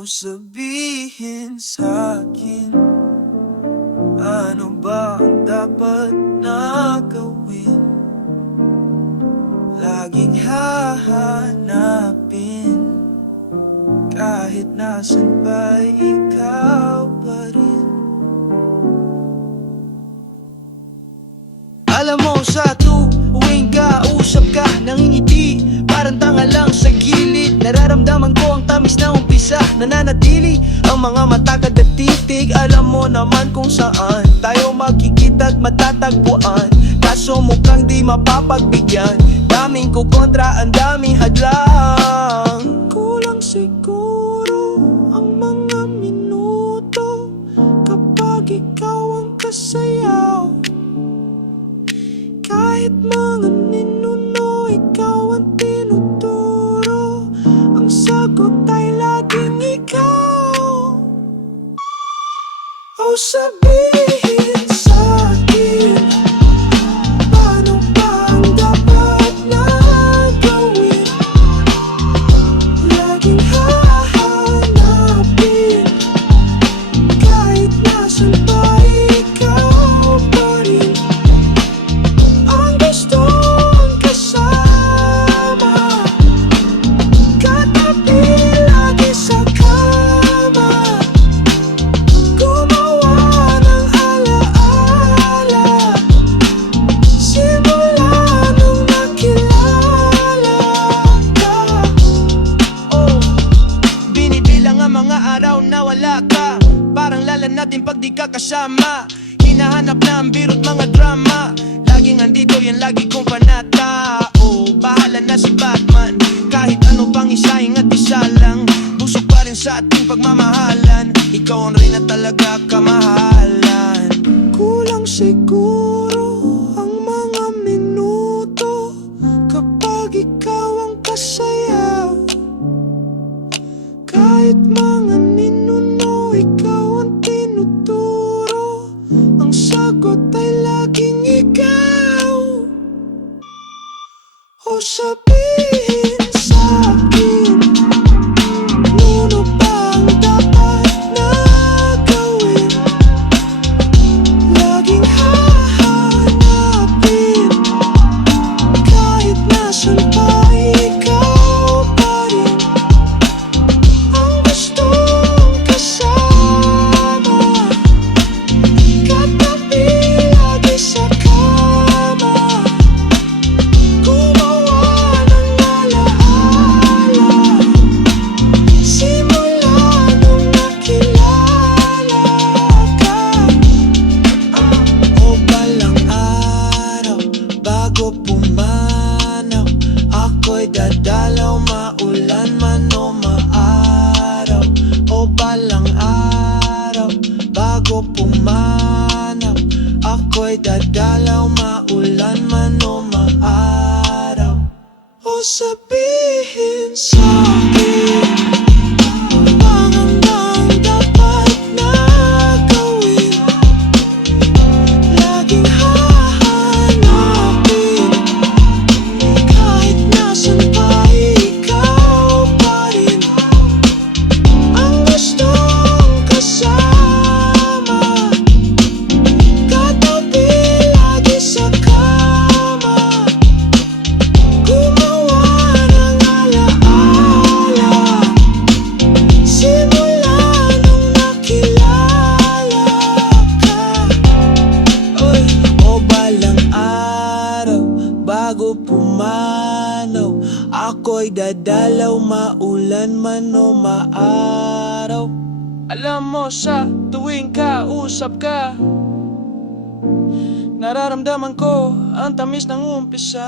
O sabihin sa'kin Ano ba ang dapat na gawin Laging hahanapin Kahit nasan ba ikaw Nananatili ang mga mata kada titig Alam mo naman kung saan Tayo magkikita at matatagpuan. Kaso mukhang di mapapagbigyan. Daming kukontra, ang daming hadlang. Kulang siguro ang mga minuto Kapag ikaw ang kasayaw. Kahit mga ninuno, O sabihin ka Hinahanap na ang biro't mga drama. Laging andito yan lagi kong panata. Oh, bahala na si Batman. Kahit ano pang isaing at isa lang Busog pa rin sa ating pagmamahalan. Ikaw ang rin na talaga kamahalan. Kulang siguro ang mga minuto Kapag ikaw ang kasayaw kahit mga O sabihin sabihin sa'kin Dadalaw maulan man o maaraw. Alam mo sa tuwing kausap ka Nararamdaman ko ang tamis ng umpisa